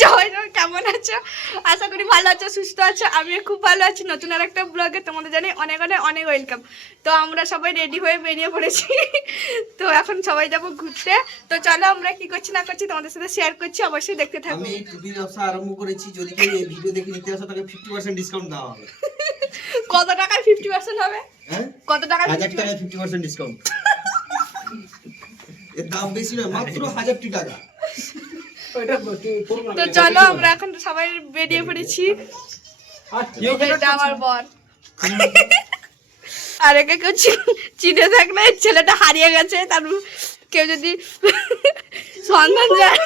সবাই কেমন আছো? আশা করি ভালো আছো, সুস্থ আছো। আমি খুব ভালো আছি। নতুন আর একটা ব্লগে তোমাদের জানাই অনেক অনেক অনেক ওয়েলকাম। তো আমরা সবাই রেডি হয়ে বেরিয়ে পড়েছি। তো এখন সবাই যাবো ঘুরতে। তো চলো আমরা কি করছি না করছি তোমাদের সাথে শেয়ার করছি, অবশ্যই দেখতে থাকো। আমি এই টুপি ব্যবসা আরম্ভ করেছি, যদি কেউ এই ভিডিও দেখে নিতে আসে তাকে 50% ডিসকাউন্ট দেওয়া হবে। কত টাকায় 50% হবে? হ্যাঁ, কত টাকায়? 1000 টাকায় 50% ডিসকাউন্ট। এর দাম বেশি নয়, মাত্র 1000 টাকা। তো চলো আমরা এখন সবাই বেরিয়ে পড়েছি। এটা আমার বর। আর একে কেউ চিনে থাকলে ছেলেটা হারিয়ে গেছে, তার কেউ যদি সন্ধান যায়।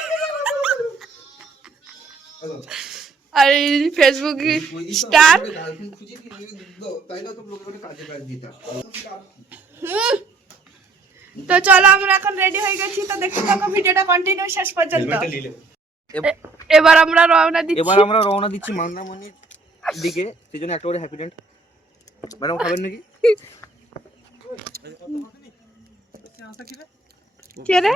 আর ফেসবুক স্টার। তো চলো আমরা এখন রেডি হয়ে গেছি। তো দেখতে থাকো ভিডিওটা কন্টিনিউ শেষ পর্যন্ত। এবার আমরা রওনা দিচ্ছি মন্দারমণির দিকে। সেজন্য একটা করে হ্যাপি ডেন্ট। ম্যাডাম খাবেন নাকি? কে রে?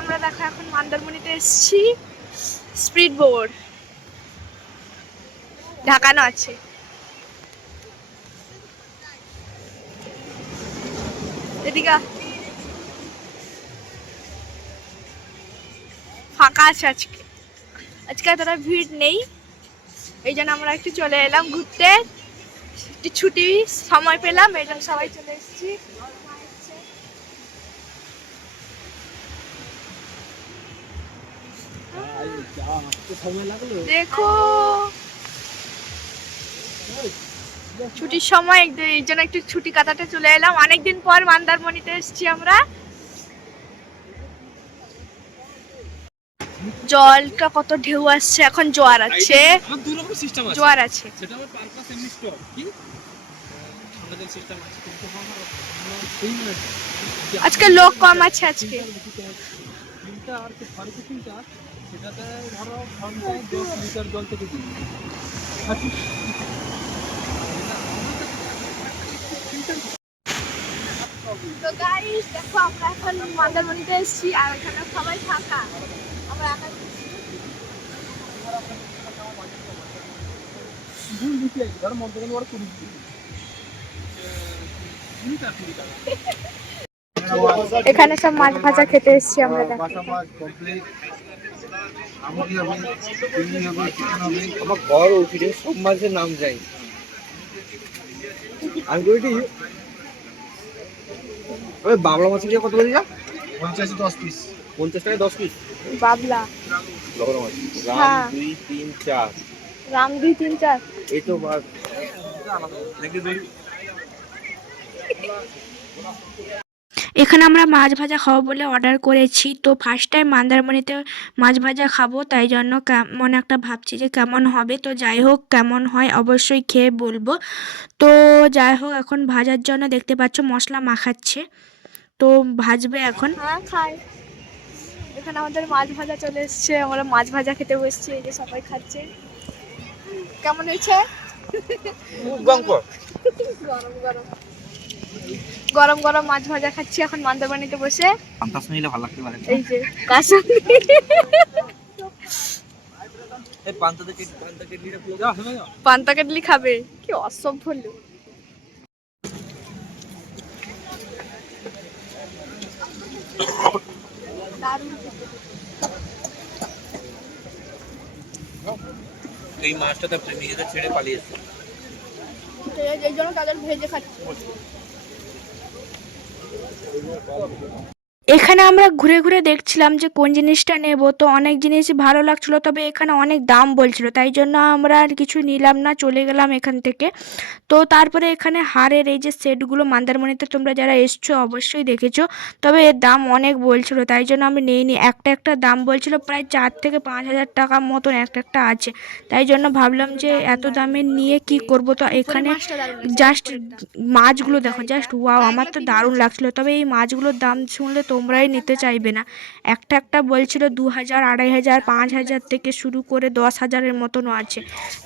আমরা দেখো এখন মন্দারমণিতে এসেছি। স্পিড বোর্ড ঢাকানো আছে। এদিকে ফাঁকা আছে আজকে। আজকে এতটা ভিড় নেই, এই জন্য আমরা একটু চলে এলাম ঘুরতে। একটু ছুটি সময় পেলাম, এই জন্য সবাই চলে এসেছি। দেখো ছুটির সময় এই জন্য একটু ছুটি কাটাতে চলে এলাম। অনেকদিন পর মন্দারমণিতে এসেছি আমরা। জলটা কত ঢেউ আসছে, এখন জোয়ার আছে। জোয়ার আছে। আজকে লোক কম আছে আজকে। তো গাইস দেখো আমরা এখন মন্দারমণিতে এসেছি, আর এখানে সবাই ফাঁকা। আমরা এখানে সব মাছ ভাজা খেতে এসেছি আমরা। আমার ঘর উঠে সব মাছের নাম যাই আমি কইটি। ওই বাবলা মাছ দিয়ে কত বলি যা? 50 10 পিস। 50 টাকা 10 পিস বাবলা বাবলা মাছ। রাম 2 3 4। রাম 2 3 4 এই তো মাছ দেখি ধরি। এখানে আমরা মাছ ভাজা খাবো বলে অর্ডার করেছি। তো ফার্স্ট টাইম মন্দারমণিতে মাছ ভাজা খাবো, তাই জন্য কেমন একটা ভাবছি যে কেমন হবে। তো যাই হোক, কেমন হয় অবশ্যই খেয়ে বলবো। তো যাই হোক, এখন ভাজার জন্য দেখতে পাচ্ছ মশলা মাখাচ্ছে। তো ভাজবে এখন। হ্যাঁ খাই। এখানে আমাদের মাছ ভাজা চলে এসছে, আমরা মাছ ভাজা খেতে বসছি। এই যে সবাই খাচ্ছে। কেমন হয়েছে? গরম গরম গরম গরম মাছ ভাজা খাচ্ছি এখন মন্দারমণিতে বসে। পান্তা শুনিলে ভালো লাগতে পারে। এই যে কাঁচা এই পান্তা কেটলিটা পুরো দাও শোনা যাও। পান্তা কেটলি খাবে? কি অসভ্য লোক। এই মাছটা তো প্রেমিকদের ছেড়ে পালিয়েছে। এই জন্য তাদের ভেজে খাচ্ছি। এখানে আমরা ঘুরে ঘুরে দেখছিলাম যে কোন জিনিসটা নেব, তো অনেক জিনিস ভালো লাগছিল, তবে এখানে অনেক দাম বলছিল, তাই জন্য আমরা আর কিছু নিলাম না, চলে গেলাম এখান থেকে। তো তারপরে এখানে হারের এই যে সেটগুলো, মন্দারমণিতে তোমরা যারা এসছো অবশ্যই দেখেছো, তবে এর দাম অনেক বলছিল, তাই জন্য আমি নিইনি। একটা একটা দাম বলছিল প্রায় 4 থেকে 5 হাজার টাকার মতন একটা একটা আছে, তাই জন্য ভাবলাম যে এত দামে নিয়ে কি করব। তো এখানে জাস্ট মাছগুলো দেখো, জাস্ট ওয়াও, আমার তো দারুণ লাগছিল, তবে এই মাছগুলোর দাম শুনলে তোমরাই নিতে চাইবে না। একটা একটা বলছিল 2 হাজার, 2,500, 5 হাজার থেকে শুরু করে 10 হাজারের মতনও আছে।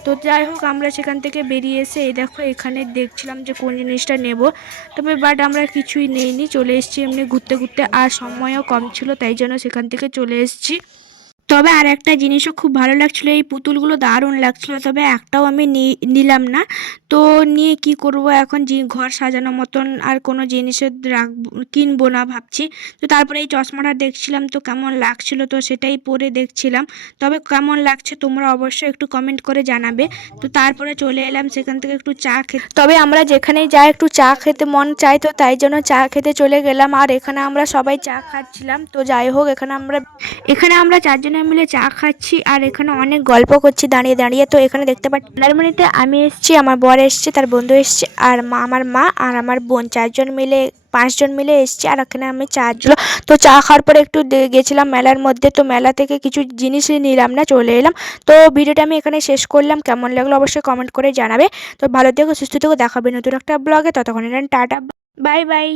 তো যাই হোক, আমরা সেখান থেকে বেরিয়ে এসে এই দেখো এখানে দেখছিলাম যে কোন জিনিসটা নেব, তবে বাট আমরা কিছুই নেইনি, চলে এসেছি এমনি ঘুরতে ঘুরতে, আর সময়ও কম ছিল, তাই জন্য সেখান থেকে চলে এসেছি। তবে আর একটা জিনিসও খুব ভালো লাগছিল, এই পুতুলগুলো দারুণ লাগছিল, তবে একটাও আমি নিলাম না। তো নিয়ে কি করব এখন, ঘর সাজানোর মতন আর কোনো জিনিসের কিনবো না ভাবছি। তো তারপরে এই চশমাটা দেখছিলাম, তো কেমন লাগছিল, তো সেটাই পরে দেখছিলাম, তবে কেমন লাগছে তোমরা অবশ্যই একটু কমেন্ট করে জানাবে। তো তারপরে চলে এলাম সেখান থেকে একটু চা খেতে, তবে আমরা যেখানেই যাই একটু চা খেতে মন চাই, তো তাই জন্য চা খেতে চলে গেলাম, আর এখানে আমরা সবাই চা খাচ্ছিলাম। তো যাই হোক, এখানে আমরা 4 জনে মিলে চা খাচ্ছি, আর এখানে অনেক গল্প করছি দাঁড়িয়ে দাঁড়িয়ে। তো এখানে দেখতে পাচ্ছি মন্দারমণিতে আমি এসেছি, আমার বর এসছে, তার বন্ধু এসছে, আর আমার মা আর আমার বোন, 4 জন মিলে 5 জন মিলে এসছি, আর এখানে আমি চা তো চা খাওয়ার পরে একটু গেছিলাম মেলার মধ্যে, তো মেলা থেকে কিছু জিনিসই নিলাম না, চলে এলাম। তো ভিডিওটা আমি এখানে শেষ করলাম, কেমন লাগলো অবশ্যই কমেন্ট করে জানাবে। তো ভালো থেকো, সুস্থ থেকো, দেখাবে নতুন একটা ব্লগে, ততক্ষণ টাটা, বাই বাই।